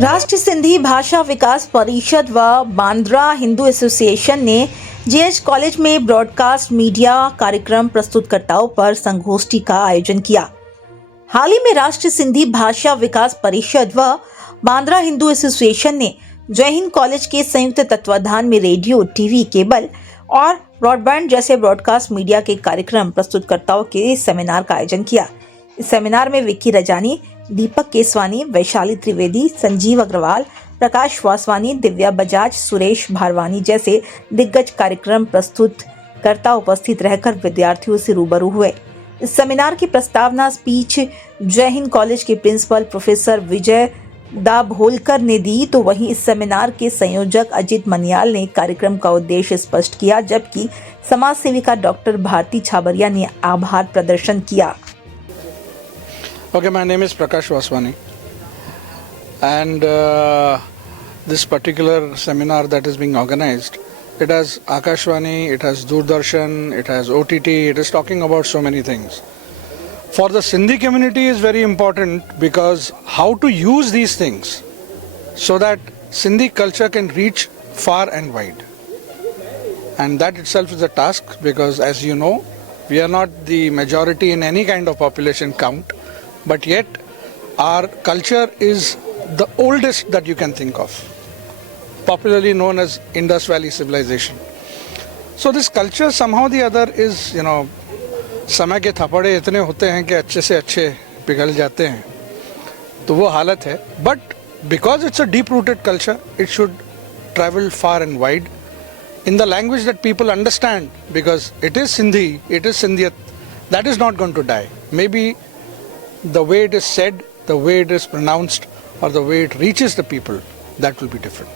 राष्ट्रीय सिंधी भाषा विकास परिषद व बांद्रा हिंदू एसोसिएशन ने जेएच कॉलेज में ब्रॉडकास्ट मीडिया कार्यक्रम प्रस्तुतकर्ताओं पर संगोष्ठी का आयोजन किया। हाल ही में राष्ट्रीय सिंधी भाषा विकास परिषद व बांद्रा हिंदू एसोसिएशन ने जय हिंद कॉलेज के संयुक्त तत्वाधान में रेडियो, टीवी, केबल और ब्रॉडबैंड जैसे ब्रॉडकास्ट मीडिया के कार्यक्रम प्रस्तुतकर्ताओं के सेमिनार का आयोजन किया। इस सेमिनार में विक्की रजानी, दीपक केसवानी, वैशाली त्रिवेदी, संजीव अग्रवाल, प्रकाश वासवानी, दिव्या बजाज, सुरेश भारवानी जैसे दिग्गज कार्यक्रम प्रस्तुतकर्ता उपस्थित रहकर विद्यार्थियों से रूबरू हुए। इस सेमिनार की प्रस्तावना स्पीच जय हिंद कॉलेज के प्रिंसिपल प्रोफेसर विजय दाभोलकर ने दी, तो वहीं इस सेमिनार के संयोजक अजित मनियाल ने कार्यक्रम का उद्देश्य स्पष्ट किया, जबकि समाज सेविका डॉक्टर भारती छाबरिया ने आभार प्रदर्शन किया। Okay, my name is Prakash Vaswani, and this particular seminar that is being organized, it has Akashvani, it has Doordarshan, it has OTT, it is talking about so many things. For the Sindhi community is very important because how to use these things so that Sindhi culture can reach far and wide. And that itself is a task because, as you know, we are not the majority in any kind of population count. But yet our culture is the oldest that you can think of, popularly known as Indus Valley civilization. So this culture somehow the other is, समय के थपड़े इतने होते हैं कि अच्छे से अच्छे पिघल जाते हैं, तो वो हालत है. But because it's a deep rooted culture, it should travel far and wide in the language that people understand, because it is Sindhi, it is Sindhiyat, that is not going to die. Maybe the way it is said, the way it is pronounced, or the way it reaches the people, that will be different.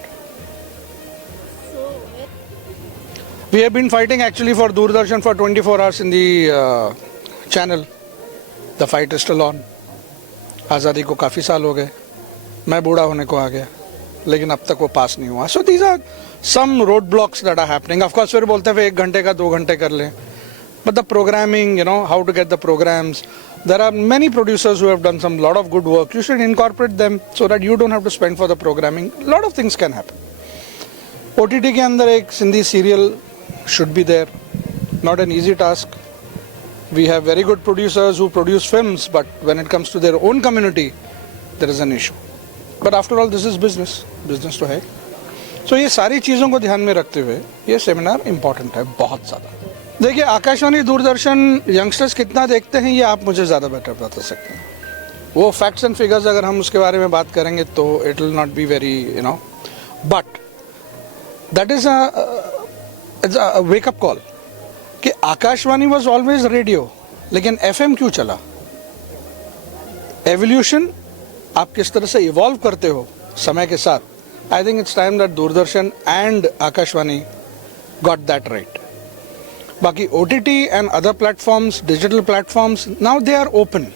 We have been fighting actually for Doordarshan for 24 hours in the channel. The fight is still on. आज़ादी को काफ़ी साल हो गए, मैं बूढ़ा होने को आ गया, लेकिन अब तक वो पास नहीं हुआ. So these are some roadblocks that are happening. Of course फिर बोलते हैं 1 घंटे का 2 घंटे कर लें. But the programming, how to get the programs. There are many producers who have done some lot of good work. You should incorporate them so that you don't have to spend for the programming. A lot of things can happen. OTT के अंदर एक Sindhi serial should be there. Not an easy task. We have very good producers who produce films, but when it comes to their own community, there is an issue. But after all, this is business. Business तो है. So ये सारी चीज़ों को ध्यान में रखते हुए ये सेमिनार इम्पोर्टेंट है बहुत ज़्यादा. देखिए, आकाशवाणी, दूरदर्शन यंगस्टर्स कितना देखते हैं ये आप मुझे ज़्यादा बेटर बता सकते हैं. वो फैक्ट्स एंड फिगर्स अगर हम उसके बारे में बात करेंगे तो it will not be very but that is a wake up call कि आकाशवाणी वॉज ऑलवेज रेडियो, लेकिन एफएम क्यों चला? एवोल्यूशन, आप किस तरह से इवॉल्व करते हो समय के साथ. I think it's time that Doordarshan and Akashvani got that right. बाकी OTT and other platforms, digital platforms, now they are open.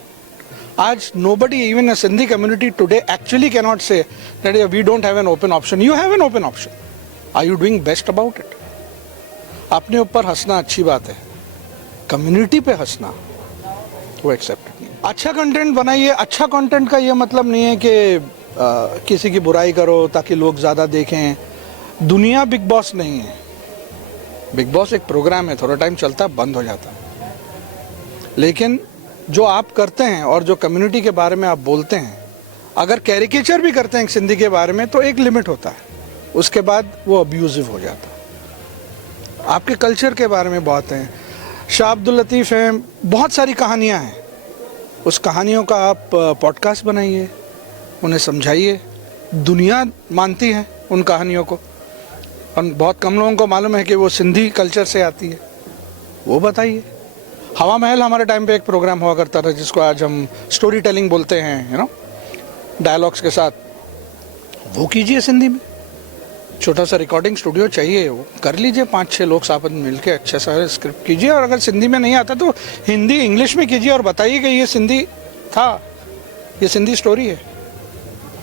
आज nobody, even a Sindhi community today actually cannot say that yeah, we don't have an open option. You have an open option. Are you doing best about it? अपने ऊपर हंसना अच्छी बात है, community पे हंसना वो एक्सेप्टेड नहीं. अच्छा कंटेंट बनाइए. अच्छा कंटेंट का ये मतलब नहीं है कि किसी की बुराई करो ताकि लोग ज़्यादा देखें. दुनिया बिग बॉस नहीं है. बिग बॉस एक प्रोग्राम है, थोड़ा टाइम चलता है, बंद हो जाता है. लेकिन जो आप करते हैं और जो कम्युनिटी के बारे में आप बोलते हैं, अगर कैरिकेचर भी करते हैं सिंधी के बारे में तो एक लिमिट होता है, उसके बाद वो अब्यूजिव हो जाता है. आपके कल्चर के बारे में बहुत हैं. शाह अब्दुल लतीफ़ हैं, बहुत सारी कहानियाँ हैं. उस कहानियों का आप पॉडकास्ट बनाइए, उन्हें समझाइए. दुनिया मानती है उन कहानियों को, और बहुत कम लोगों को मालूम है कि वो सिंधी कल्चर से आती है. वो बताइए. हवा महल हमारे टाइम पे एक प्रोग्राम हुआ करता था जिसको आज हम स्टोरी टेलिंग बोलते हैं, डायलॉग्स के साथ. वो कीजिए सिंधी में. छोटा सा रिकॉर्डिंग स्टूडियो चाहिए, वो कर लीजिए. 5-6 लोग साथ मिल के अच्छे सा स्क्रिप्ट कीजिए. और अगर सिंधी में नहीं आता तो हिंदी इंग्लिश में कीजिए और बताइए कि ये सिंधी था, ये सिंधी स्टोरी है.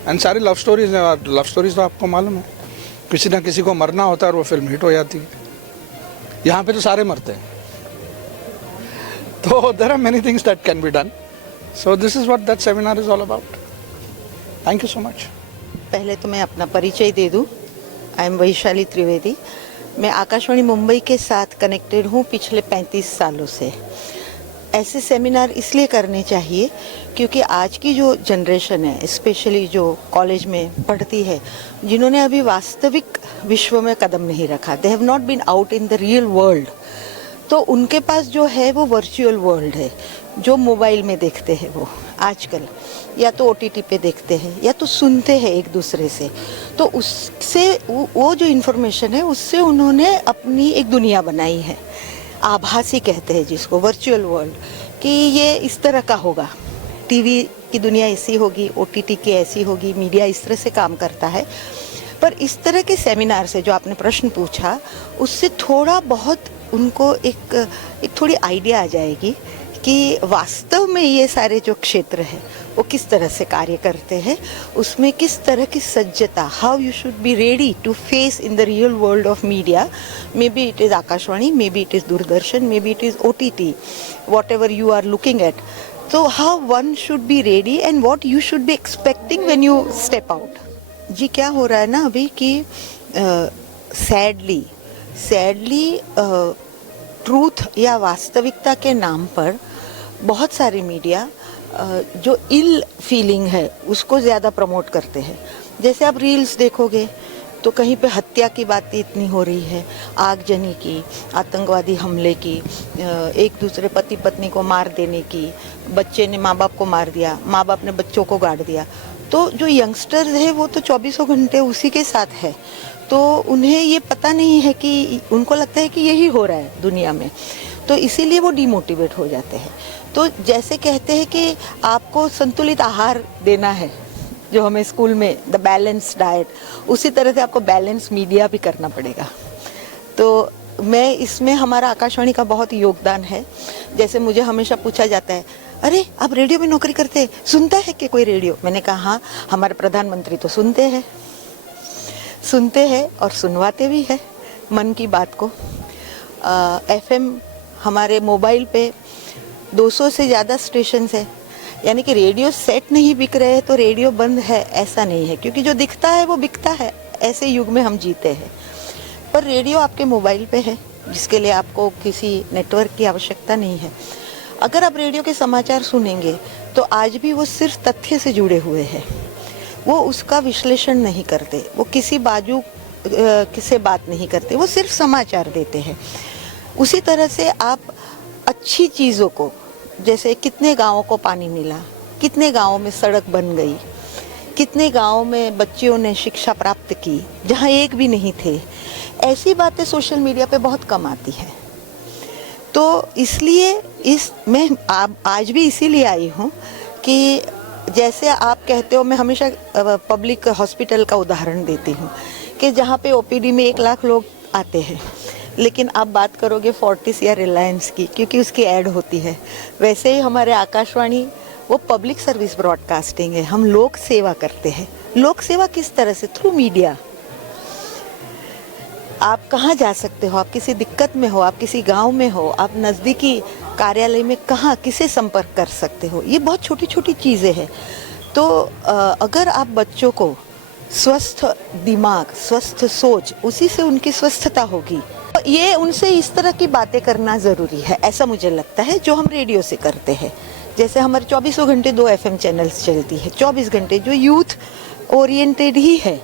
एंड सारी लव स्टोरीज हैं. और लव स्टोरीज तो आपको मालूम है, किसी ना किसी को मरना होता है और वो फिल्म हिट हो जाती है. यहाँ पे तो सारे मरते हैं. तो there are many things that can be done. So this is what that seminar is all about. Thank you so much. पहले तो मैं अपना परिचय दे दूं. I am Vaishali Trivedi. मैं आकाशवाणी मुंबई के साथ कनेक्टेड हूं पिछले 35 सालों से. ऐसे सेमिनार इसलिए करने चाहिए क्योंकि आज की जो जनरेशन है, स्पेशली जो कॉलेज में पढ़ती है, जिन्होंने अभी वास्तविक विश्व में कदम नहीं रखा, they have not been out in the real world, तो उनके पास जो है वो वर्चुअल वर्ल्ड है, जो मोबाइल में देखते हैं वो आजकल, या तो OTT पे देखते हैं या तो सुनते हैं एक दूसरे से. तो उससे वो जो इन्फॉर्मेशन है उससे उन्होंने अपनी एक दुनिया बनाई है. आभासी कहते हैं जिसको, वर्चुअल वर्ल्ड, कि ये इस तरह का होगा, टीवी की दुनिया ऐसी होगी, OTT की ऐसी होगी, मीडिया इस तरह से काम करता है. पर इस तरह के सेमिनार से जो आपने प्रश्न पूछा, उससे थोड़ा बहुत उनको एक थोड़ी आइडिया आ जाएगी कि वास्तव में ये सारे जो क्षेत्र है वो किस तरह से कार्य करते हैं, उसमें किस तरह की सज्जता, how you should be ready to face in the real world of media. May be it is Akashvani, may be it is Doordarshan, may be it is OTT, whatever you are looking at. So how one should be ready and what you should be expecting when you step out. जी क्या हो रहा है ना अभी कि sadly truth या वास्तविकता के नाम पर बहुत सारी मीडिया जो इल फीलिंग है उसको ज़्यादा प्रमोट करते हैं. जैसे आप रील्स देखोगे तो कहीं पे हत्या की बातें इतनी हो रही है, आगजनी की, आतंकवादी हमले की, एक दूसरे पति पत्नी को मार देने की, बच्चे ने माँ बाप को मार दिया, माँ बाप ने बच्चों को गाड़ दिया. तो जो यंगस्टर्स है वो तो 24 घंटे उसी के साथ है, तो उन्हें ये पता नहीं है कि, उनको लगता है कि यही हो रहा है दुनिया में, तो इसीलिए वो डिमोटिवेट हो जाते हैं. तो जैसे कहते हैं कि आपको संतुलित आहार देना है, जो हमें स्कूल में द बैलेंस डाइट, उसी तरह से आपको बैलेंस मीडिया भी करना पड़ेगा. तो मैं इसमें हमारा आकाशवाणी का बहुत योगदान है. जैसे मुझे हमेशा पूछा जाता है, अरे आप रेडियो में नौकरी करते हैं, सुनता है कि कोई रेडियो? मैंने कहा हाँ, हमारे प्रधानमंत्री तो सुनते हैं और सुनवाते भी है मन की बात को. FM हमारे मोबाइल पे 200 से ज़्यादा स्टेशन है, यानी कि रेडियो सेट नहीं बिक रहे हैं तो रेडियो बंद है ऐसा नहीं है, क्योंकि जो दिखता है वो बिकता है. ऐसे युग में हम जीते हैं. पर रेडियो आपके मोबाइल पे है, जिसके लिए आपको किसी नेटवर्क की आवश्यकता नहीं है. अगर आप रेडियो के समाचार सुनेंगे तो आज भी वो सिर्फ तथ्य से जुड़े हुए हैं, वो उसका विश्लेषण नहीं करते, वो किसी बाजू से बात नहीं करते, वो सिर्फ समाचार देते हैं. उसी तरह से आप अच्छी चीज़ों को, जैसे कितने गाँवों को पानी मिला, कितने गाँव में सड़क बन गई, कितने गाँव में बच्चियों ने शिक्षा प्राप्त की जहाँ एक भी नहीं थे। ऐसी बातें सोशल मीडिया पे बहुत कम आती है। तो इसलिए मैं आज भी इसीलिए आई हूँ कि जैसे आप कहते हो, मैं हमेशा पब्लिक हॉस्पिटल का उदाहरण देती हूँ कि जहाँ पे ओपीडी में 1 लाख लोग आते हैं, लेकिन आप बात करोगे फोर्टिस या रिलायंस की, क्योंकि उसकी ऐड होती है। वैसे ही हमारे आकाशवाणी वो पब्लिक सर्विस ब्रॉडकास्टिंग है, हम लोक सेवा करते हैं। लोक सेवा किस तरह से? Through media. आप कहाँ जा सकते हो, आप किसी दिक्कत में हो, आप किसी गांव में हो, आप नज़दीकी कार्यालय में कहाँ किसे संपर्क कर सकते हो, ये बहुत छोटी छोटी चीज़ें हैं। तो अगर आप बच्चों को स्वस्थ दिमाग, स्वस्थ सोच, उसी से उनकी स्वस्थता होगी। तो ये उनसे इस तरह की बातें करना ज़रूरी है, ऐसा मुझे लगता है, जो हम रेडियो से करते हैं। जैसे हमारे 24 घंटे 2 FM चैनल्स चलती है, 24 घंटे जो यूथ ओरिएंटेड ही है,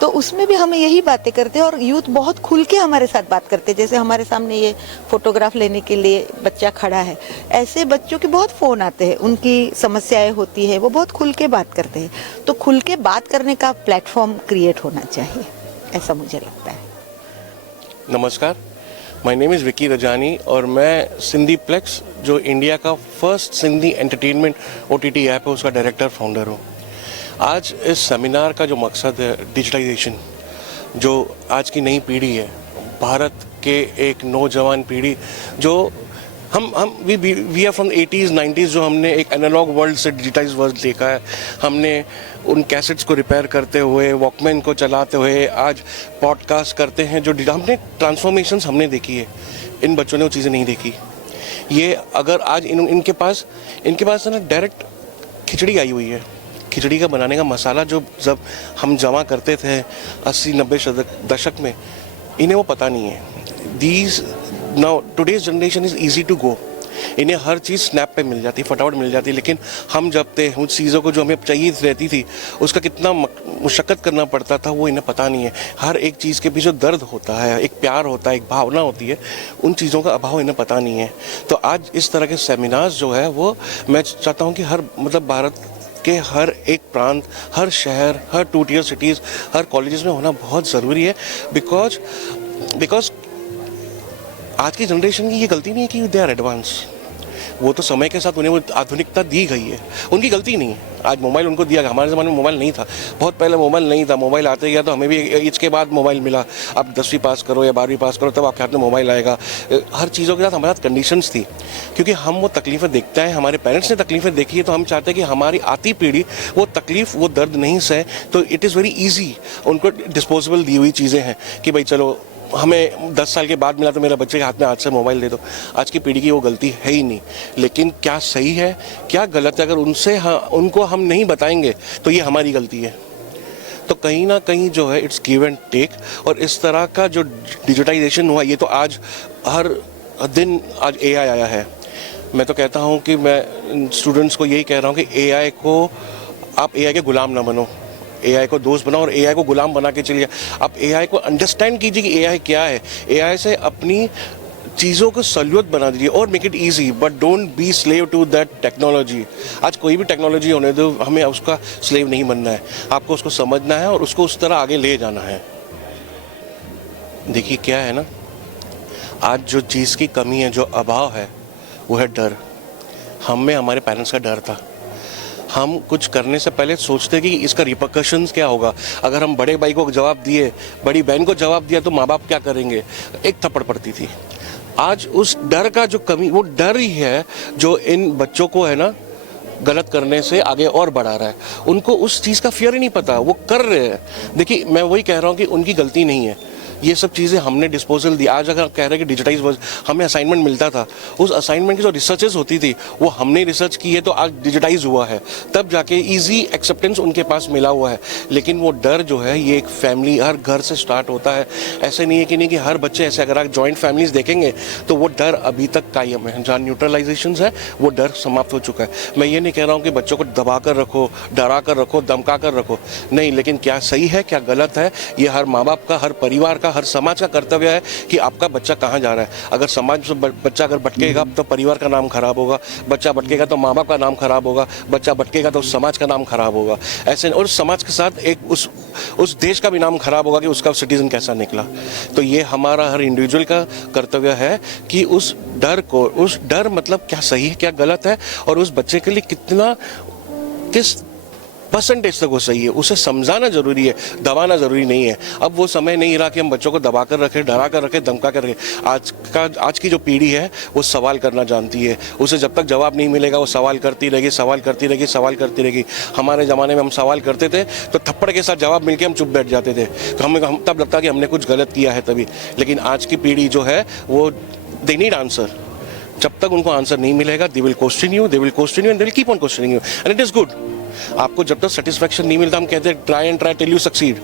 तो उसमें भी हम यही बातें करते हैं और यूथ बहुत खुल के हमारे साथ बात करते हैं। जैसे हमारे सामने ये फोटोग्राफ लेने के लिए बच्चा खड़ा है, ऐसे बच्चों के बहुत फ़ोन आते हैं, उनकी समस्याएं होती है, वो बहुत खुल के बात करते हैं। तो खुल के बात करने का प्लेटफॉर्म क्रिएट होना चाहिए, ऐसा मुझे लगता है। नमस्कार, my name is Vicky Rajani और मैं सिंधी प्लेक्स, जो इंडिया का first Sindhi entertainment OTT app है, उसका डायरेक्टर फाउंडर हूँ। आज इस सेमिनार का जो मकसद है डिजिटाइजेशन, जो आज की नई पीढ़ी है, भारत के एक नौजवान पीढ़ी जो we are from 80s 90s, जो हमने एक एनालॉग वर्ल्ड से डिजिटाइज वर्ल्ड देखा है। हमने उन कैसेट्स को रिपेयर करते हुए, वॉकमैन को चलाते हुए आज पॉडकास्ट करते हैं। जो हमने ट्रांसफॉर्मेशंस हमने देखी है, इन बच्चों ने वो चीज़ें नहीं देखी। ये अगर आज इनके पास ना डायरेक्ट खिचड़ी आई हुई है। खिचड़ी का बनाने का मसाला जो जब हम जमा करते थे 80-90 दशक में, इन्हें वो पता नहीं है। Now today's generation is easy to go, इन्हें हर चीज़ स्नैप पे मिल जाती, फटाफट मिल जाती। लेकिन हम जब थे उन चीज़ों को जो हमें चाहिए रहती थी, उसका कितना मुशक्क़त करना पड़ता था, वो इन्हें पता नहीं है। हर एक चीज़ के पीछे दर्द होता है, एक प्यार होता है, एक भावना होती है, उन चीज़ों का अभाव इन्हें पता नहीं है। तो आज इस तरह के सेमिनार्स जो है, वो मैं चाहता हूँ कि हर भारत के हर एक प्रांत, हर शहर, हर 2 tier सिटीज़, हर कॉलेजेस में होना बहुत ज़रूरी है। बिकॉज आज की जनरेशन की ये गलती नहीं है कि दे आर एडवांस। वो तो समय के साथ उन्हें वो आधुनिकता दी गई है, उनकी गलती नहीं है। आज मोबाइल उनको दिया गया, हमारे ज़माने में मोबाइल नहीं था, बहुत पहले मोबाइल नहीं था। मोबाइल आते गया तो हमें भी इसके बाद मोबाइल मिला। आप 10वीं पास करो या 12वीं पास करो, तब आपके हाथ में मोबाइल आएगा। हर चीज़ों के साथ हमारे साथ कंडीशंस थी, क्योंकि हम वो तकलीफ़ें देखते हैं, हमारे पेरेंट्स ने तकलीफ़ें देखी है, तो हम चाहते हैं कि हमारी आती पीढ़ी वो तकलीफ़, वो दर्द नहीं सहे। तो इट इज़ वेरी ईजी, उनको डिस्पोजेबल दी हुई चीज़ें हैं कि भाई चलो हमें 10 साल के बाद मिला तो मेरे बच्चे के हाथ में आज से मोबाइल दे दो। आज की पीढ़ी की वो गलती है ही नहीं। लेकिन क्या सही है, क्या गलत है, अगर उनको हम नहीं बताएंगे तो ये हमारी गलती है। तो कहीं ना कहीं जो है इट्स गिव एंड टेक। और इस तरह का जो डिजिटाइजेशन हुआ, ये तो आज हर दिन आज AI आया है। मैं तो कहता हूँ कि मैं स्टूडेंट्स को यही कह रहा हूँ कि आप AI के गुलाम ना बनो, AI को दोस्त बनाओ और AI को गुलाम बना के चलिए। आप AI को अंडरस्टैंड कीजिए कि AI क्या है। AI से अपनी चीज़ों को सल्यूट बना दीजिए और make it easy, but don't be slave to that technology. आज कोई भी टेक्नोलॉजी होने दो, हमें उसका स्लेव नहीं बनना है। आपको उसको समझना है और उसको उस तरह आगे ले जाना है। देखिए क्या है ना, आज जो चीज़ की कमी है, जो अभाव है, वो है डर। हम में हमारे पेरेंट्स का डर था। हम कुछ करने से पहले सोचते कि इसका रिपरकशंस क्या होगा। अगर हम बड़े भाई को जवाब दिए, बड़ी बहन को जवाब दिया, तो माँ बाप क्या करेंगे, एक थप्पड़ पड़ती थी। आज उस डर का जो कमी, वो डर ही है जो इन बच्चों को है ना गलत करने से आगे और बढ़ा रहा है। उनको उस चीज़ का फियर ही नहीं पता, वो कर रहे हैं। देखिए मैं वही कह रहा हूँ कि उनकी गलती नहीं है, ये सब चीज़ें हमने डिस्पोजल दी। आज अगर कह रहे हैं कि डिजिटाइज वर्ल्ड, हमें असाइनमेंट मिलता था, उस असाइनमेंट की जो रिसर्चेस होती थी वो हमने रिसर्च की है, तो आज डिजिटाइज हुआ है, तब जाके इजी एक्सेप्टेंस उनके पास मिला हुआ है। लेकिन वो डर जो है, ये एक फैमिली, हर घर से स्टार्ट होता है। ऐसे नहीं है कि हर बच्चे ऐसे, अगर आप जॉइंट फैमिलीज देखेंगे तो वो डर अभी तक कायम है। जहाँ न्यूट्रलाइजेशन है, वो डर समाप्त हो चुका है। मैं ये नहीं कह रहा हूँ कि बच्चों को दबा कर रखो, डरा कर रखो, धमका कर रखो, नहीं। लेकिन क्या सही है, क्या गलत है, ये हर माँ बाप का, हर परिवार का, का, हर समाज का कर्तव्य है कि आपका बच्चा कहाँ जा रहा है। अगर समाज से बच्चा अगर भटकेगा तो परिवार का नाम खराब होगा, बच्चा भटकेगा तो माँ बाप का नाम खराब होगा, बच्चा भटकेगा तो समाज का नाम खराब होगा। ऐसे और समाज के साथ एक उस देश का भी नाम खराब होगा कि उसका सिटीजन कैसा निकला। तो ये हमारा हर इंडिविजुअल का कर्तव्य है कि उस डर मतलब क्या सही है क्या गलत है, और उस बच्चे के लिए किस परसेंटेज तक वो सही है, उसे समझाना जरूरी है, दबाना जरूरी नहीं है। अब वो समय नहीं रहा कि हम बच्चों को दबा कर रखें, डरा कर रखें, धमका कर रखें। आज की जो पीढ़ी है वो सवाल करना जानती है। उसे जब तक जवाब नहीं मिलेगा वो सवाल करती रहेगी। हमारे ज़माने में हम सवाल करते थे तो थप्पड़ के साथ जवाब मिलके हम चुप बैठ जाते थे, तो हम तब लगता कि हमने कुछ गलत किया है तभी। लेकिन आज की पीढ़ी जो है वो दे नीड आंसर। जब तक उनको आंसर नहीं मिलेगा they will question you and they will keep on questioning you, and it is good. आपको जब तक सेटिस्फैक्शन नहीं मिलता, हम कहते हैं ट्राई टिल यू सक्सीड।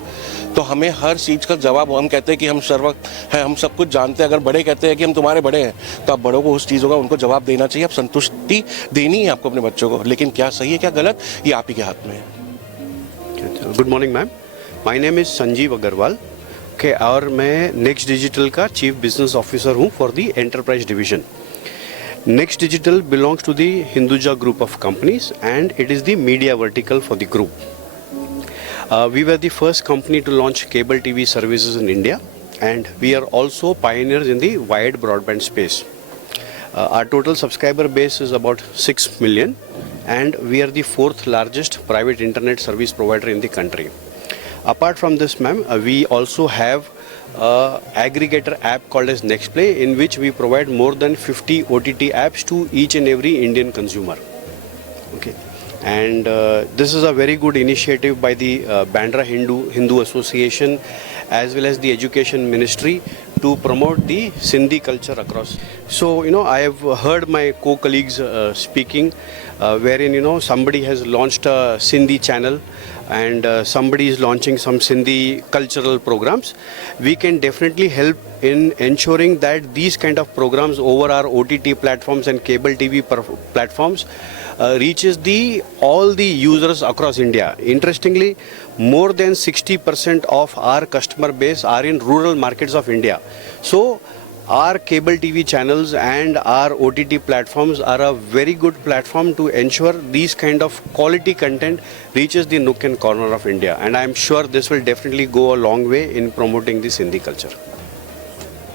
तो हमें हर चीज़ का जवाब, हम कहते हैं कि हम सर्वज्ञ हैं, हम सब कुछ जानते हैं। अगर बड़े कहते हैं कि हम तुम्हारे बड़े हैं तो आप बड़ों को उस चीज़ों का उनको जवाब देना चाहिए। आप संतुष्टि देनी है आपको अपने बच्चों को, लेकिन क्या सही है क्या गलत ये आप ही के हाथ में है। Good morning ma'am, my name is Sanjeev Agarwal के, और मैं नेक्स्ट डिजिटल का चीफ बिजनेस ऑफिसर हूँ for the enterprise division. Next Digital belongs to the Hinduja group of companies, and it is the media vertical for the group. We were the first company to launch cable TV services in India, and we are also pioneers in the wired broadband space. Our total subscriber base is about 6 million, and we are the 4th largest private internet service provider in the country. Apart from this, ma'am, we also have aggregator app called as Nextplay, in which we provide more than 50 OTT apps to each and every Indian consumer. Okay, and this is a very good initiative by the Bandra Hindu Association as well as the Education Ministry to promote the Sindhi culture across. So I have heard my co-colleagues speaking, wherein somebody has launched a Sindhi channel and somebody is launching some Sindhi cultural programs. We can definitely help in ensuring that these kind of programs over our OTT platforms and cable TV platforms reaches all the users across India. Interestingly, more than 60% of our customer base are in rural markets of India. So our cable TV channels and our OTT platforms are a very good platform to ensure these kind of quality content reaches the nook and corner of India, and I am sure this will definitely go a long way in promoting the Sindhi culture.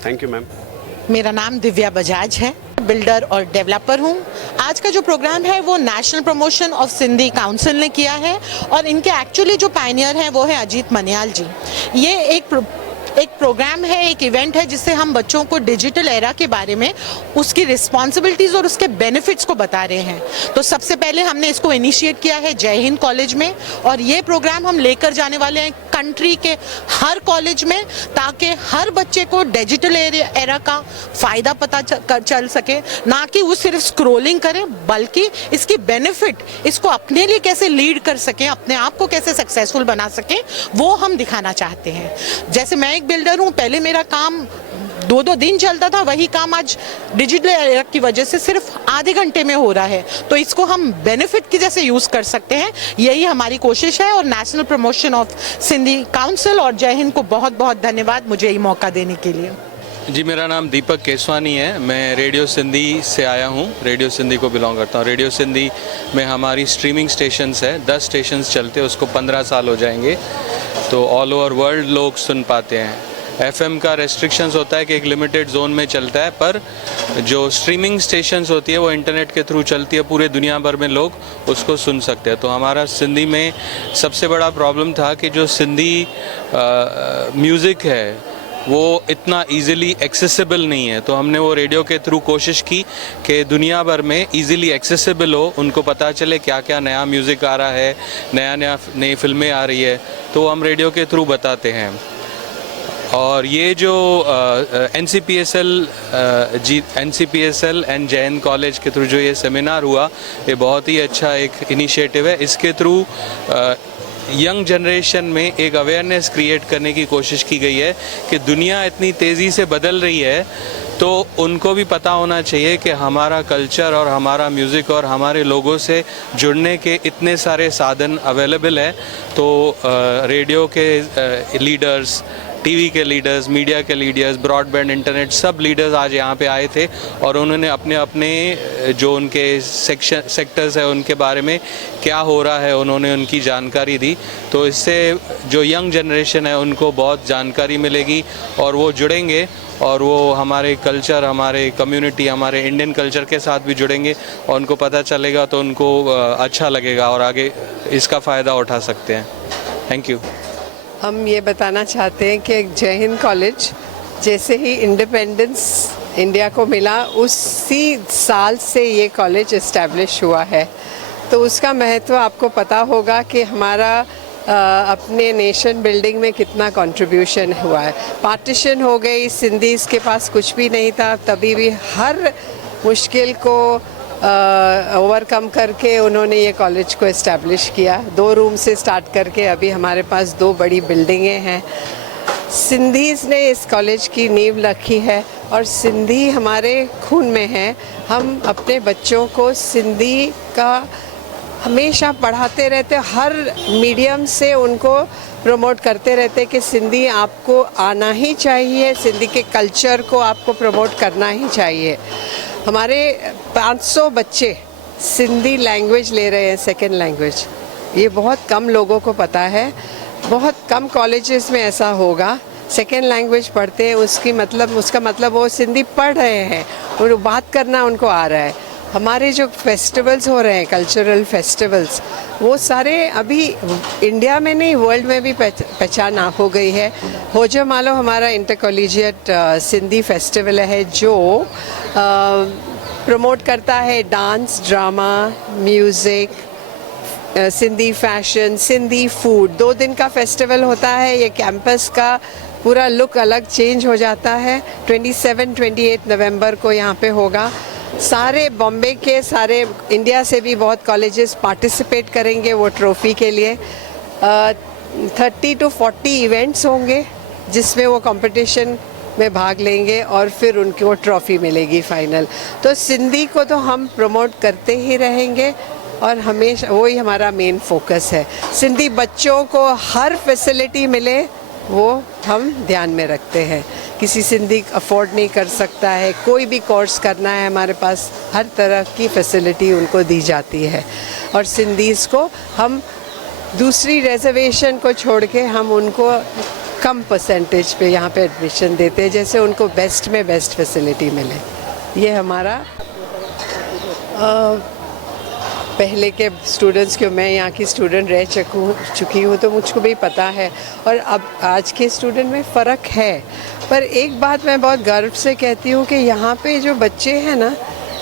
Thank you, ma'am. मेरा नाम दिव्या बजाज है, builder और developer हूँ। आज का जो programme है वो national promotion of Sindhi council ने किया है, और इनके एक्चुअली जो पायनियर हैं वो है अजीत मनियाल जी। ये एक प्रोग्राम है, एक इवेंट है जिससे हम बच्चों को डिजिटल एरा के बारे में, उसकी रिस्पॉन्सिबिलिटीज़ और उसके बेनिफिट्स को बता रहे हैं। तो सबसे पहले हमने इसको इनिशिएट किया है जय हिंद कॉलेज में, और ये प्रोग्राम हम लेकर जाने वाले हैं कंट्री के हर कॉलेज में, ताकि हर बच्चे को डिजिटल एरा का फ़ायदा पता चल सके, ना कि वो सिर्फ स्क्रोलिंग करें, बल्कि इसकी बेनिफिट, इसको अपने लिए कैसे लीड कर सकें, अपने आप को कैसे सक्सेसफुल बना सकें, वो हम दिखाना चाहते हैं। जैसे मैं एक बिल्डर हूँ, पहले मेरा काम 2-2 दिन चलता था, वही काम आज डिजिटल एरा की वजह से सिर्फ आधे घंटे में हो रहा है। तो इसको हम बेनिफिट की जैसे यूज़ कर सकते हैं, यही हमारी कोशिश है। और national promotion of Sindhi council और जय हिंद को बहुत बहुत धन्यवाद मुझे ये मौका देने के लिए। जी, मेरा नाम दीपक केसवानी है, मैं रेडियो सिंधी से आया हूँ, रेडियो सिंधी को बिलोंग करता हूँ। रेडियो सिंधी में हमारी स्ट्रीमिंग स्टेशंस है, 10 स्टेशंस चलते हैं, उसको 15 साल हो जाएंगे, तो ऑल ओवर वर्ल्ड लोग सुन पाते हैं। एफएम का रेस्ट्रिक्शंस होता है कि एक लिमिटेड जोन में चलता है, पर जो स्ट्रीमिंग स्टेशंस होती है वो इंटरनेट के थ्रू चलती है, पूरे दुनिया भर में लोग उसको सुन सकते हैं। तो हमारा सिंधी में सबसे बड़ा प्रॉब्लम था कि जो सिंधी म्यूज़िक है वो इतना इजीली एक्सेसिबल नहीं है, तो हमने वो रेडियो के थ्रू कोशिश की कि दुनिया भर में इजीली एक्सेसिबल हो, उनको पता चले क्या क्या नया म्यूज़िक आ रहा है, नई फिल्में आ रही है, तो हम रेडियो के थ्रू बताते हैं। और ये जो NCPSL एंड जय हिंद कॉलेज के थ्रू जो ये सेमिनार हुआ, ये बहुत ही अच्छा एक इनिशिएटिव है। इसके थ्रू यंग जनरेशन में एक अवेयरनेस क्रिएट करने की कोशिश की गई है कि दुनिया इतनी तेज़ी से बदल रही है, तो उनको भी पता होना चाहिए कि हमारा कल्चर और हमारा म्यूज़िक और हमारे लोगों से जुड़ने के इतने सारे साधन अवेलेबल है। तो रेडियो के लीडर्स, टीवी के लीडर्स, मीडिया के लीडर्स, ब्रॉडबैंड, इंटरनेट, सब लीडर्स आज यहाँ पे आए थे और उन्होंने अपने अपने जो उनके सेक्टर्स है उनके बारे में क्या हो रहा है उन्होंने उनकी जानकारी दी। तो इससे जो यंग जनरेशन है उनको बहुत जानकारी मिलेगी और वो जुड़ेंगे और वो हमारे कल्चर, हमारे कम्युनिटी, हमारे इंडियन कल्चर के साथ भी जुड़ेंगे और उनको पता चलेगा तो उनको अच्छा लगेगा और आगे इसका फ़ायदा उठा सकते हैं। Thank you. हम ये बताना चाहते हैं कि जय हिंद कॉलेज जैसे ही इंडिपेंडेंस इंडिया को मिला उसी साल से ये कॉलेज इस्टेब्लिश हुआ है, तो उसका महत्व आपको पता होगा कि हमारा अपने नेशन बिल्डिंग में कितना कंट्रीब्यूशन हुआ है। पार्टीशन हो गई, सिंधीज़ के पास कुछ भी नहीं था, तभी भी हर मुश्किल को ओवरकम करके उन्होंने ये कॉलेज को इस्टेब्लिश किया। 2 रूम से स्टार्ट करके अभी हमारे पास 2 बड़ी बिल्डिंगें हैं। सिंधीज़ ने इस कॉलेज की नींव रखी है और सिंधी हमारे खून में है। हम अपने बच्चों को सिंधी का हमेशा पढ़ाते रहते, हर मीडियम से उनको प्रमोट करते रहते कि सिंधी आपको आना ही चाहिए, सिंधी के कल्चर को आपको प्रमोट करना ही चाहिए। हमारे 500 बच्चे सिंधी लैंग्वेज ले रहे हैं सेकेंड लैंग्वेज। ये बहुत कम लोगों को पता है, बहुत कम कॉलेजेस में ऐसा होगा। सेकेंड लैंग्वेज पढ़ते हैं उसका मतलब वो सिंधी पढ़ रहे हैं और बात करना उनको आ रहा है। हमारे जो फेस्टिवल्स हो रहे हैं, कल्चरल फेस्टिवल्स, वो सारे अभी इंडिया में नहीं वर्ल्ड में भी पहचान हो गई है। होजो मालो हमारा इंटर कॉलेजिएट सिंधी फेस्टिवल है जो प्रमोट करता है dance, drama, music, Sindhi fashion, Sindhi food. 2 दिन का फेस्टिवल होता है। ये कैंपस का पूरा लुक अलग चेंज हो जाता है। 27-28 नवंबर को यहाँ पे होगा। सारे बॉम्बे के, सारे इंडिया से भी बहुत कॉलेजेस पार्टिसिपेट करेंगे वो ट्रॉफ़ी के लिए। 30 to 40 इवेंट्स होंगे जिसमें वो कंपटीशन में भाग लेंगे और फिर उनको ट्रॉफ़ी मिलेगी फाइनल। तो सिंधी को तो हम प्रमोट करते ही रहेंगे और हमेशा वही हमारा मेन फोकस है। सिंधी बच्चों को हर फैसिलिटी मिले वो हम ध्यान में रखते हैं। किसी सिंधी अफोर्ड नहीं कर सकता है, कोई भी कोर्स करना है हमारे पास हर तरह की फैसिलिटी उनको दी जाती है। और सिंधीज़ को हम दूसरी रिजर्वेशन को छोड़ के हम उनको कम परसेंटेज पे यहाँ पे एडमिशन देते हैं, जैसे उनको बेस्ट में बेस्ट फैसिलिटी मिले। ये हमारा पहले के स्टूडेंट्स को, मैं यहाँ की स्टूडेंट रह चुकी हूँ तो मुझको भी पता है और अब आज के स्टूडेंट में फ़र्क है। पर एक बात मैं बहुत गर्व से कहती हूँ कि यहाँ पे जो बच्चे हैं ना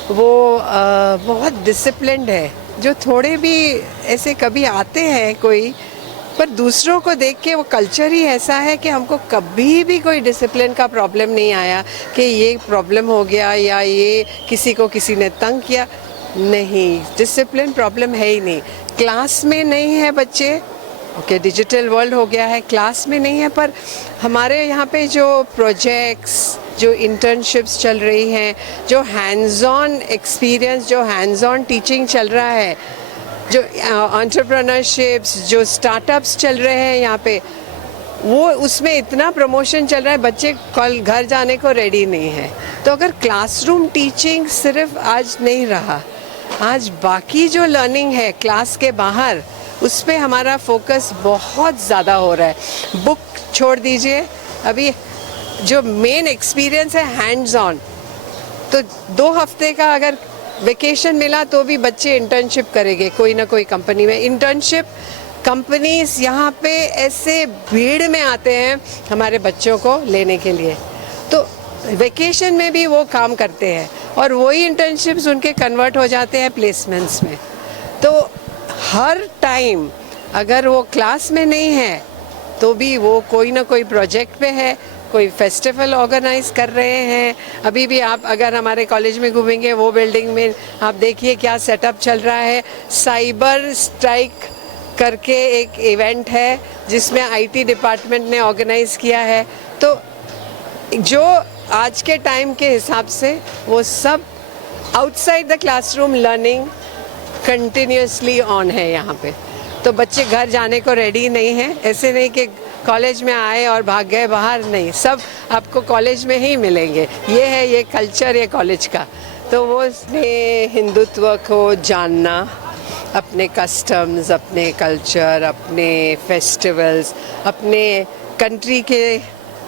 वो बहुत डिसिप्लिन्ड है। जो थोड़े भी ऐसे कभी आते हैं कोई, पर दूसरों को देख के वो कल्चर ही ऐसा है कि हमको कभी भी कोई डिसिप्लिन का प्रॉब्लम नहीं आया कि ये प्रॉब्लम हो गया या ये किसी को किसी ने तंग किया। नहीं, डिसिप्लिन प्रॉब्लम है ही नहीं। क्लास में नहीं है बच्चे, ओके डिजिटल वर्ल्ड हो गया है, क्लास में नहीं है, पर हमारे यहाँ पे जो प्रोजेक्ट्स, जो इंटर्नशिप्स चल रही हैं, जो हैंड्स ऑन एक्सपीरियंस, जो हैंड्स ऑन टीचिंग चल रहा है, जो एंटरप्रेन्योरशिप्स, जो स्टार्टअप्स चल रहे हैं यहाँ पे, वो उसमें इतना प्रमोशन चल रहा है, बच्चे कल घर जाने को रेडी नहीं है। तो अगर क्लासरूम टीचिंग सिर्फ आज नहीं रहा, आज बाकी जो लर्निंग है क्लास के बाहर, उस पर हमारा फोकस बहुत ज़्यादा हो रहा है। बुक छोड़ दीजिए, अभी जो मेन एक्सपीरियंस है हैंड्स ऑन, तो 2 हफ्ते का अगर वेकेशन मिला तो भी बच्चे इंटर्नशिप करेंगे कोई ना कोई कंपनी में। इंटर्नशिप कंपनीज यहाँ पे ऐसे भीड़ में आते हैं हमारे बच्चों को लेने के लिए, तो वेकेशन में भी वो काम करते हैं और वही इंटर्नशिप्स उनके कन्वर्ट हो जाते हैं प्लेसमेंट्स में। तो हर टाइम अगर वो क्लास में नहीं है तो भी वो कोई ना कोई प्रोजेक्ट पे है, कोई फेस्टिवल ऑर्गेनाइज कर रहे हैं। अभी भी आप अगर हमारे कॉलेज में घूमेंगे, वो बिल्डिंग में आप देखिए क्या सेटअप चल रहा है। साइबर स्ट्राइक करके एक इवेंट है जिसमें आईटी डिपार्टमेंट ने ऑर्गेनाइज किया है। तो जो आज के टाइम के हिसाब से वो सब outside the classroom learning continuously on है यहाँ पे। तो बच्चे घर जाने को रेडी नहीं हैं। ऐसे नहीं कि कॉलेज में आए और भाग गए बाहर, नहीं, सब आपको कॉलेज में ही मिलेंगे। ये है ये कल्चर ये कॉलेज का। तो वो उसने हिंदुत्व को जानना, अपने कस्टम्स, अपने कल्चर, अपने फेस्टिवल्स, अपने कंट्री के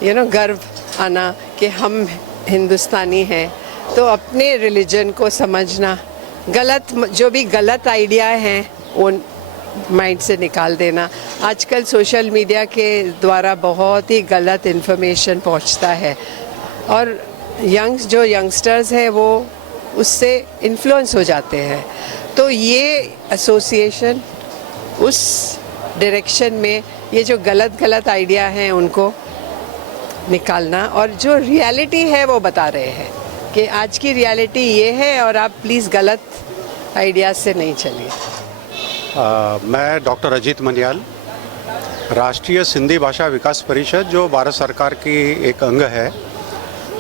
गर्व आना कि हम हिंदुस्तानी हैं। तो अपने रिलीजन को समझना, जो भी गलत आइडिया हैं वो माइंड से निकाल देना। आजकल सोशल मीडिया के द्वारा बहुत ही गलत इन्फॉर्मेशन पहुंचता है और जो यंगस्टर्स हैं वो उससे इन्फ्लुएंस हो जाते हैं। तो ये एसोसिएशन उस डायरेक्शन में ये जो गलत आइडिया हैं उनको निकालना और जो रियलिटी है वो बता रहे हैं कि आज की रियलिटी ये है और आप प्लीज़ गलत आइडिया से नहीं चलिए। मैं डॉक्टर अजीत मनियाल, राष्ट्रीय सिंधी भाषा विकास परिषद जो भारत सरकार की एक अंग है,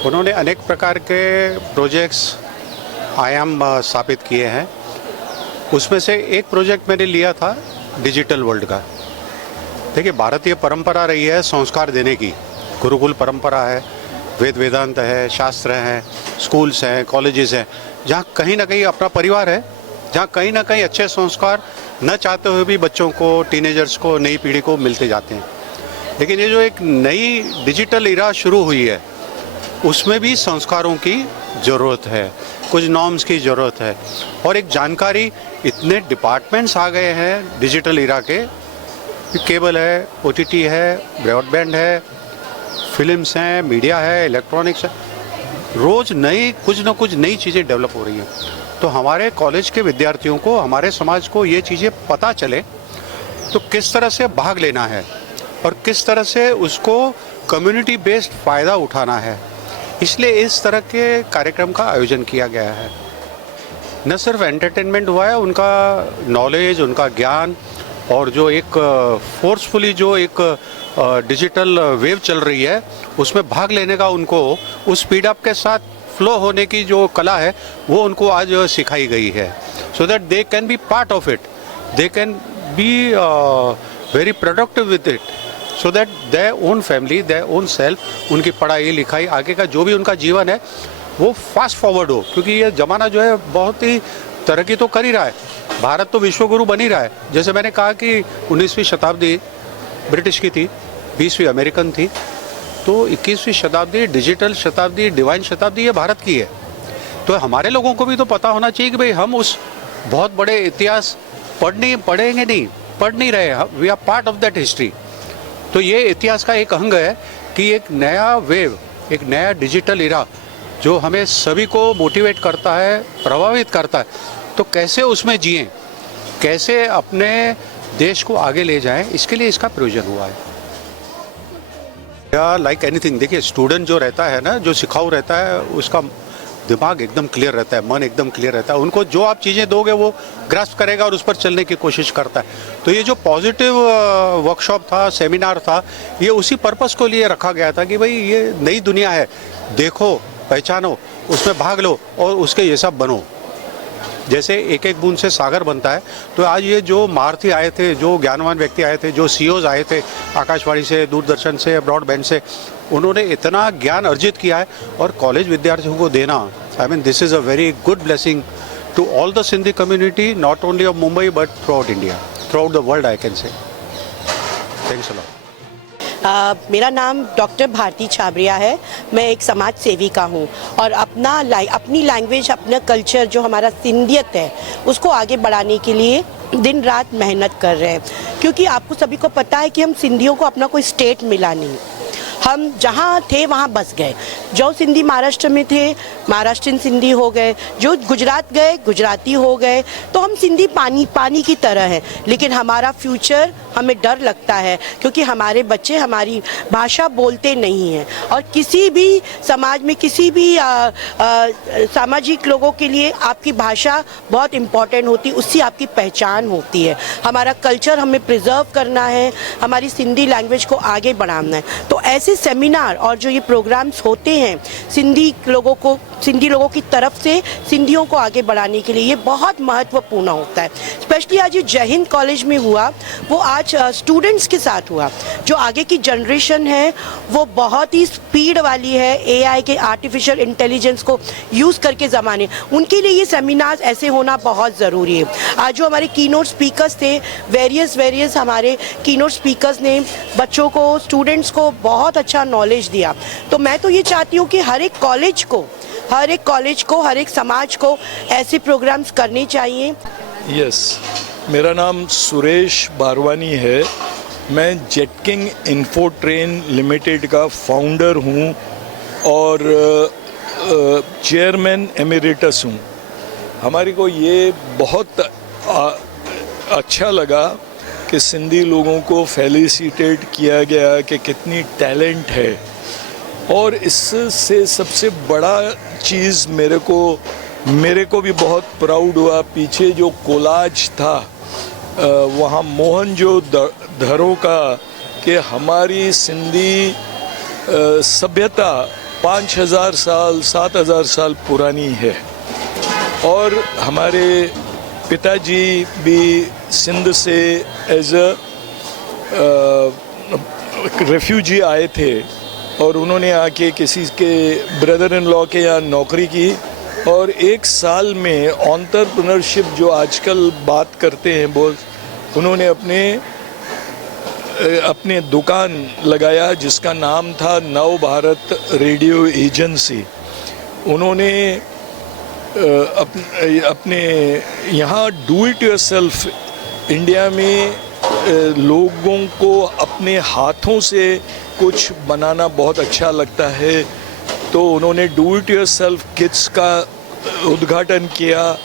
उन्होंने अनेक प्रकार के प्रोजेक्ट्स आयाम स्थापित किए हैं। उसमें से एक प्रोजेक्ट मैंने लिया था डिजिटल वर्ल्ड का। देखिए, भारतीय परंपरा रही है संस्कार देने की, गुरुकुल परंपरा है, वेद वेदांत है, शास्त्र हैं, स्कूल्स हैं, कॉलेजेस हैं, जहाँ कहीं ना कहीं अपना परिवार है, जहाँ कहीं ना कहीं अच्छे संस्कार न चाहते हुए भी बच्चों को, टीनेजर्स को, नई पीढ़ी को मिलते जाते हैं। लेकिन ये जो एक नई डिजिटल इरा शुरू हुई है, उसमें भी संस्कारों की ज़रूरत है, कुछ नॉर्म्स की ज़रूरत है। और एक जानकारी, इतने डिपार्टमेंट्स आ गए हैं डिजिटल इरा के, केबल है, OTT है, ब्रॉडबैंड है, फिल्म्स हैं, मीडिया है, इलेक्ट्रॉनिक्स है, रोज़ कुछ ना कुछ नई चीज़ें डेवलप हो रही हैं। तो हमारे कॉलेज के विद्यार्थियों को, हमारे समाज को ये चीज़ें पता चले तो किस तरह से भाग लेना है और किस तरह से उसको कम्युनिटी बेस्ड फ़ायदा उठाना है। इसलिए इस तरह के कार्यक्रम का आयोजन किया गया है। न सिर्फ एंटरटेनमेंट हुआ है, उनका नॉलेज, उनका ज्ञान और जो एक फोर्सफुली जो एक डिजिटल वेव चल रही है उसमें भाग लेने का उनको, उस स्पीड अप के साथ फ्लो होने की जो कला है वो उनको आज सिखाई गई है, so that they can be part of it, they can be very productive with it, so that their own family, their own self, उनकी पढ़ाई लिखाई, आगे का जो भी उनका जीवन है वो फास्ट फॉरवर्ड हो। क्योंकि ये ज़माना जो है बहुत ही तरक्की तो कर ही रहा है, भारत तो विश्वगुरु बन ही रहा है। जैसे मैंने कहा कि 19वीं शताब्दी ब्रिटिश की थी, 20वीं अमेरिकन थी, तो 21वीं शताब्दी डिजिटल शताब्दी, डिवाइन शताब्दी ये भारत की है। तो हमारे लोगों को भी तो पता होना चाहिए कि भाई हम उस बहुत बड़े इतिहास पढ़ नहीं रहे, we are part of that history. तो ये इतिहास का एक अंग है कि एक नया वेव, एक नया डिजिटल इरा जो हमें सभी को मोटिवेट करता है, प्रभावित करता है, तो कैसे उसमें जिएं, कैसे अपने देश को आगे ले जाएं, इसके लिए इसका प्रयोजन हुआ है। या लाइक एनीथिंग, देखिए स्टूडेंट जो रहता है ना, जो सिखाऊ रहता है, उसका दिमाग एकदम क्लियर रहता है, मन एकदम क्लियर रहता है, उनको जो आप चीज़ें दोगे वो ग्रास्प करेगा और उस पर चलने की कोशिश करता है। तो ये जो पॉजिटिव वर्कशॉप था, सेमिनार था, ये उसी पर्पस को लिए रखा गया था कि भाई ये नई दुनिया है, देखो, पहचानो, उसमें भाग लो और उसके ये सब बनो। जैसे एक एक बूंद से सागर बनता है, तो आज ये जो महारथी आए थे, जो ज्ञानवान व्यक्ति आए थे, जो CEOs आए थे आकाशवाणी से, दूरदर्शन से, ब्रॉडबैंड से, उन्होंने इतना ज्ञान अर्जित किया है और कॉलेज विद्यार्थियों को देना, I mean this is a very good blessing to all the Sindhi community, not only of Mumbai but through India, through the world, I can say. Thanks a lot. मेरा नाम डॉक्टर भारती छाबरिया है। मैं एक समाज सेविका हूँ और अपनी लैंग्वेज, अपना कल्चर जो हमारा सिंधियत है उसको आगे बढ़ाने के लिए दिन रात मेहनत कर रहे हैं। क्योंकि आपको सभी को पता है कि हम सिंधियों को अपना कोई स्टेट मिला नहीं, हम जहाँ थे वहाँ बस गए। जो सिंधी महाराष्ट्र में थे, महाराष्ट्रियन सिंधी हो गए, जो गुजरात गए, गुजराती हो गए। तो हम सिंधी पानी की तरह हैं, लेकिन हमारा फ्यूचर हमें डर लगता है क्योंकि हमारे बच्चे हमारी भाषा बोलते नहीं हैं। और किसी भी समाज में, किसी भी सामाजिक लोगों के लिए आपकी भाषा बहुत इम्पॉर्टेंट होती है, उससे आपकी पहचान होती है। हमारा कल्चर हमें प्रिजर्व करना है, हमारी सिंधी लैंग्वेज को आगे बढ़ाना है। तो ऐसे सेमिनार और जो ये प्रोग्राम्स होते हैं सिंधी लोगों की तरफ से सिंधियों को आगे बढ़ाने के लिए, ये बहुत महत्वपूर्ण होता है। स्पेशली आज ये जय हिंद कॉलेज में हुआ, वो आज स्टूडेंट्स के साथ हुआ। जो आगे की जनरेशन है वो बहुत ही स्पीड वाली है, एआई के आर्टिफिशियल इंटेलिजेंस को यूज़ करके ज़माने, उनके लिए ये सेमिनार्स ऐसे होना बहुत ज़रूरी है। आज जो हमारे कीनोट स्पीकर्स थे, वेरियस हमारे कीनोट स्पीकर्स ने बच्चों को, स्टूडेंट्स को बहुत अच्छा नॉलेज दिया। तो मैं तो ये चाहती हूँ कि हर एक कॉलेज को, हर एक समाज को ऐसे प्रोग्राम्स करने चाहिए। यस, मेरा नाम सुरेश बारवानी है। मैं जेटकिंग इन्फोट्रेन लिमिटेड का फाउंडर हूँ और चेयरमैन एमिरेटस हूँ। हमारे को ये बहुत अच्छा लगा कि सिंधी लोगों को फेलिसिटेट किया गया कि कितनी टैलेंट है, और इससे सबसे बड़ा चीज़ मेरे को भी बहुत प्राउड हुआ। पीछे जो कोलाज था वहाँ मोहनजोदड़ो का, कि हमारी सिंधी सभ्यता 5000 साल 7000 साल पुरानी है, और हमारे पिताजी भी सिंध से एज अ रेफ्यूजी आए थे, और उन्होंने आके किसी के ब्रदर इन लॉ के यहाँ नौकरी की, और 1 साल में एंटरप्रेन्योरशिप जो आजकल बात करते हैं बहुत, उन्होंने अपने दुकान लगाया जिसका नाम था नव भारत रेडियो एजेंसी। उन्होंने अपने यहाँ डू इट योरसेल्फ इंडिया में लोगों को अपने हाथों से कुछ बनाना बहुत अच्छा लगता है, तो उन्होंने डू इट योरसेल्फ किट्स का उद्घाटन किया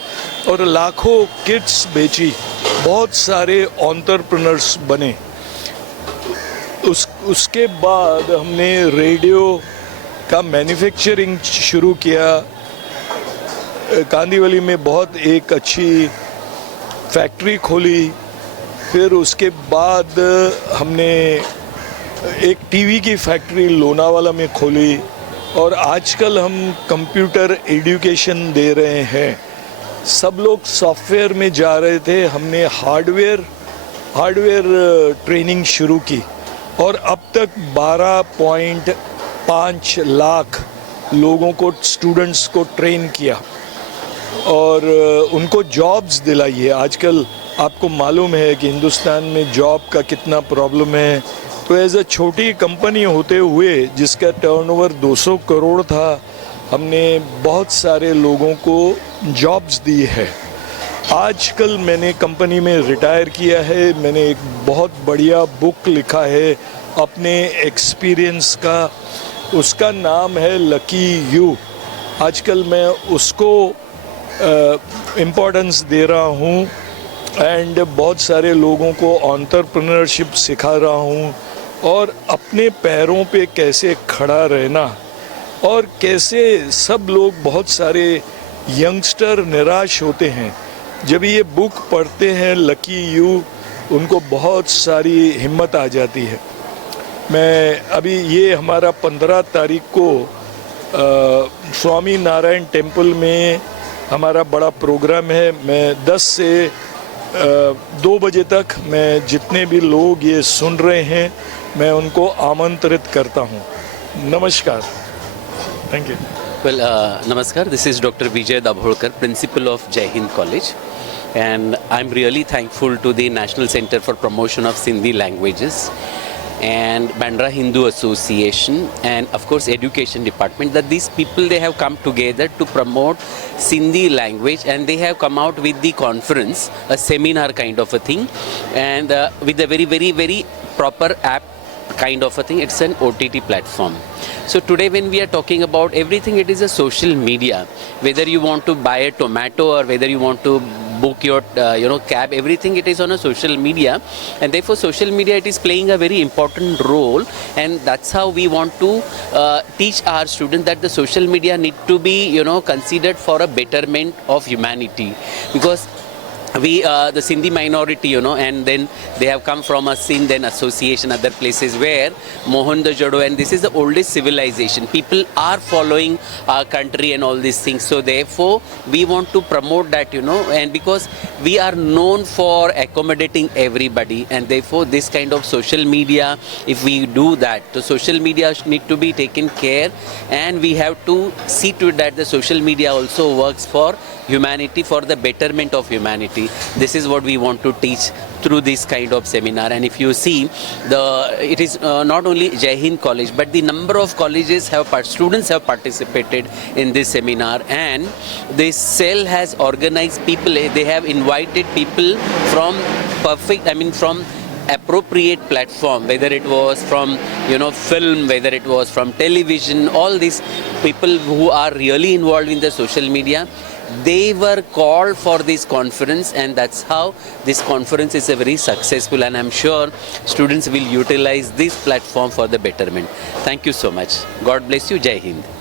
और लाखों किट्स बेची, बहुत सारे एंटरप्रेन्योर्स बने। उसके बाद हमने रेडियो का मैन्युफैक्चरिंग शुरू किया। कांदीवली में बहुत एक अच्छी फैक्ट्री खोली। फिर उसके बाद हमने एक टीवी की फैक्ट्री लोनावाला में खोली, और आजकल हम कंप्यूटर एजुकेशन दे रहे हैं। सब लोग सॉफ्टवेयर में जा रहे थे, हमने हार्डवेयर ट्रेनिंग शुरू की, और अब तक 12.5 लाख लोगों को, स्टूडेंट्स को ट्रेन किया और उनको जॉब्स दिलाई है। आजकल आपको मालूम है कि हिंदुस्तान में जॉब का कितना प्रॉब्लम है, तो एज अ छोटी कंपनी होते हुए जिसका टर्नओवर 200 करोड़ था, हमने बहुत सारे लोगों को जॉब्स दी है। आजकल मैंने कंपनी में रिटायर किया है। मैंने एक बहुत बढ़िया बुक लिखा है अपने एक्सपीरियंस का, उसका नाम है लकी यू। आजकल मैं उसको इम्पोर्टेंस दे रहा हूँ एंड बहुत सारे लोगों को एंटरप्रेन्योरशिप सिखा रहा हूँ, और अपने पैरों पे कैसे खड़ा रहना, और कैसे सब लोग, बहुत सारे यंगस्टर निराश होते हैं जब ये बुक पढ़ते हैं लकी यू, उनको बहुत सारी हिम्मत आ जाती है। मैं अभी ये हमारा 15 तारीख को स्वामी नारायण टेम्पल में हमारा बड़ा प्रोग्राम है। मैं 10 से 2 बजे तक मैं जितने भी लोग ये सुन रहे हैं मैं उनको आमंत्रित करता हूँ। नमस्कार, thank you. Well, Namaskar, this is Dr. Vijay Dabholkar, Principal of Jai Hind College, and I'm really thankful to the National Center for Promotion of Sindhi Languages and Bandra Hindu Association and of course Education Department, that these people, they have come together to promote Sindhi language, and they have come out with the conference, a seminar kind of a thing, and with a very proper app kind of a thing. It's an OTT platform. So today when we are talking about everything, it is a social media. Whether you want to buy a tomato or whether you want to book your cab, everything it is on a social media, and therefore social media, it is playing a very important role, and that's how we want to teach our students that the social media need to be considered for a betterment of humanity, because we the Sindhi minority, and then they have come from a Sindh and association, other places where Mohenjo-daro, and this is the oldest civilization. People are following our country and all these things. So therefore, we want to promote that, and because we are known for accommodating everybody, and therefore this kind of social media, if we do that, the social media need to be taken care, and we have to see to it that the social media also works for humanity, for the betterment of humanity. This is what we want to teach through this kind of seminar. And if you see, it is not only Jai Hind College, but the number of colleges students have participated in this seminar, and this cell has organized people. They have invited people from from appropriate platform, whether it was from film, whether it was from television, all these people who are really involved in the social media, they were called for this conference, and that's how this conference is a very successful, and I'm sure students will utilize this platform for the betterment. Thank you so much. God bless you. Jai Hind.